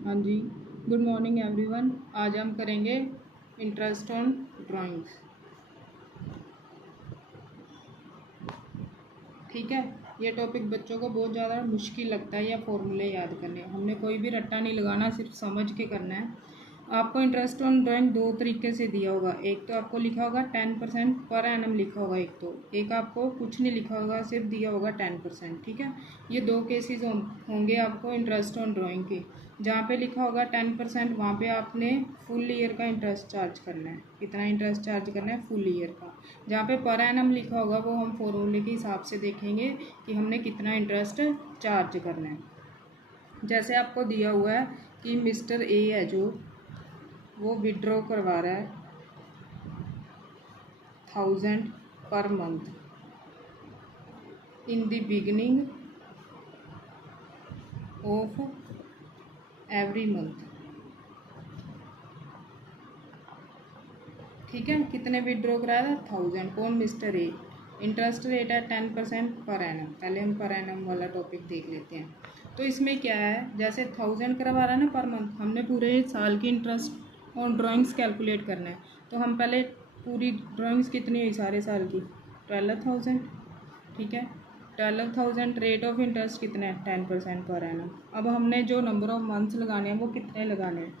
हाँ जी, good morning everyone. आज हम करेंगे इंटरेस्ट ऑन ड्राइंग्स। ठीक है। ये टॉपिक बच्चों को बहुत ज़्यादा मुश्किल लगता है या फॉर्मूले याद करने। हमने कोई भी रट्टा नहीं लगाना, सिर्फ समझ के करना है। आपको इंटरेस्ट ऑन ड्राइंग दो तरीके से दिया होगा। एक तो आपको लिखा होगा 10% पर एनम लिखा होगा, एक आपको कुछ नहीं लिखा होगा, सिर्फ दिया होगा 10%। ठीक है। ये दो केसेस होंगे आपको इंटरेस्ट ऑन ड्राइंग के। जहाँ पे लिखा होगा 10%, वहाँ पे आपने फुल ईयर का इंटरेस्ट चार्ज करना है। कितना इंटरेस्ट चार्ज करना है? फुल ईयर का। जहाँ पे पर एनम लिखा होगा वो हम फॉर्मूले के हिसाब से देखेंगे कि हमने कितना इंटरेस्ट चार्ज करना है। जैसे आपको दिया हुआ है कि मिस्टर ए है जो वो विड्रॉ करवा रहा है 1000 per month in the beginning of every month. ठीक है। कितने विड्रॉ कराया था? 1000। कौन? Mister A. इंटरेस्ट रेट है 10% पर एनम। पहले हम पर एनम वाला टॉपिक देख लेते हैं। तो इसमें क्या है, जैसे 1000 करवा रहा है ना पर मंथ, हमने पूरे साल की इंटरेस्ट ऑन ड्राइंग्स कैलकुलेट करना है। तो हम पहले पूरी ड्राइंग्स कितनी हुई सारे साल की? 12,000। ठीक है। 12,000। रेट ऑफ इंटरेस्ट कितना है? 10% पर एनम। अब हमने जो नंबर ऑफ मंथ्स लगाने हैं वो कितने लगाने हैं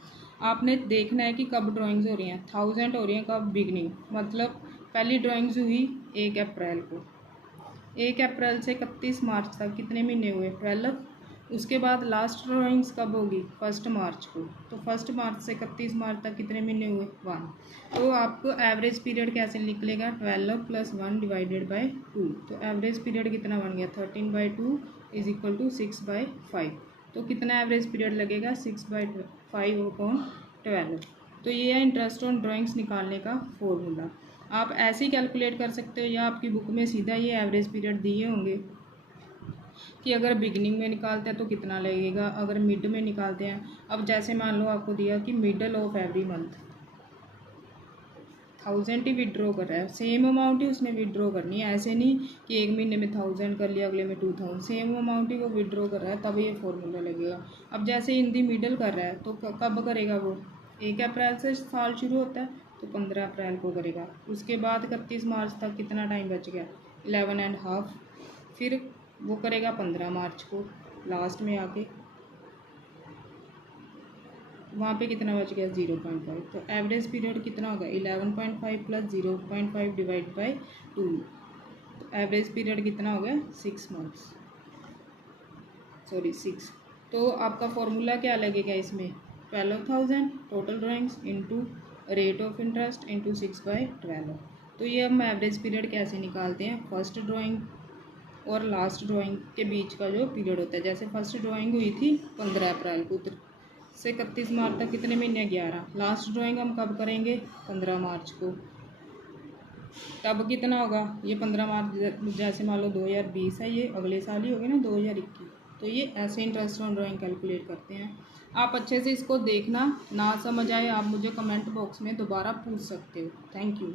आपने देखना है कि कब ड्राइंग्स हो रही हैं। 1000 हो रही हैं कब? बिगनिंग, मतलब पहली ड्राइंग्स हुई 1 अप्रैल को। 1 अप्रैल से 31 मार्च तक कितने महीने हुए? 12। उसके बाद लास्ट ड्राइंग्स कब होगी? 1 मार्च को। तो 1 मार्च से 31 मार्च तक कितने महीने हुए? 1। तो आपको एवरेज पीरियड कैसे निकलेगा? 12 + 1 डिवाइडेड बाई 2। तो एवरेज पीरियड कितना बन गया? 13/2 इज इक्वल टू 6/5। तो कितना एवरेज पीरियड लगेगा? 6/5/12। तो ये है इंटरेस्ट ऑन ड्राइंग्स निकालने का फॉर्मूला। आप ऐसे ही कैलकुलेट कर सकते हो या आपकी बुक में सीधा ये एवरेज पीरियड दिए होंगे कि अगर बिगनिंग में निकालते हैं तो कितना लगेगा, अगर मिड में निकालते हैं। अब जैसे मान लो आपको दिया कि middle of every month 1000 he withdraw कर रहा है, सेम अमाउंट ही उसने विड्रॉ करनी है। ऐसे नहीं कि एक महीने में 1000 कर लिया, अगले में 2000, सेम अमाउंट ही वो विड्रॉ कर रहा है, तब ये फॉर्मूला लगेगा। अब जैसे इन दी मिडल कर रहा है तो कब करेगा वो? 1 अप्रैल से साल शुरू होता है तो 15 अप्रैल को करेगा। उसके बाद 31 मार्च तक कितना टाइम बच गया? 11.5। फिर वो करेगा 15 मार्च को लास्ट में आके, वहाँ पे कितना बच गया? 0.5। तो एवरेज पीरियड कितना होगा? 11.5 + 0.5 डिवाइड बाई 2। तो एवरेज पीरियड कितना हो गया? 6 मंथ्स, सॉरी 6। तो आपका फॉर्मूला क्या लगेगा इसमें? 12,000 total drawings into rate of interest into 6/12। तो ये हम एवरेज पीरियड कैसे निकालते हैं? फर्स्ट ड्राइंग और लास्ट ड्राइंग के बीच का जो पीरियड होता है। जैसे फर्स्ट ड्राइंग हुई थी 15 अप्रैल को से 31 मार्च तक कितने महीने? 11। लास्ट ड्राइंग हम कब करेंगे? 15 मार्च को। तब कितना होगा? ये 15 मार्च जैसे मान लो 2020 है, ये अगले साल ही होगा ना 2021। तो ये ऐसे इंटरेस्ट ऑन ड्राइंग कैलकुलेट करते हैं। आप अच्छे से इसको देखना, ना समझ आए आप मुझे कमेंट बॉक्स में दोबारा पूछ सकते हो। Thank you.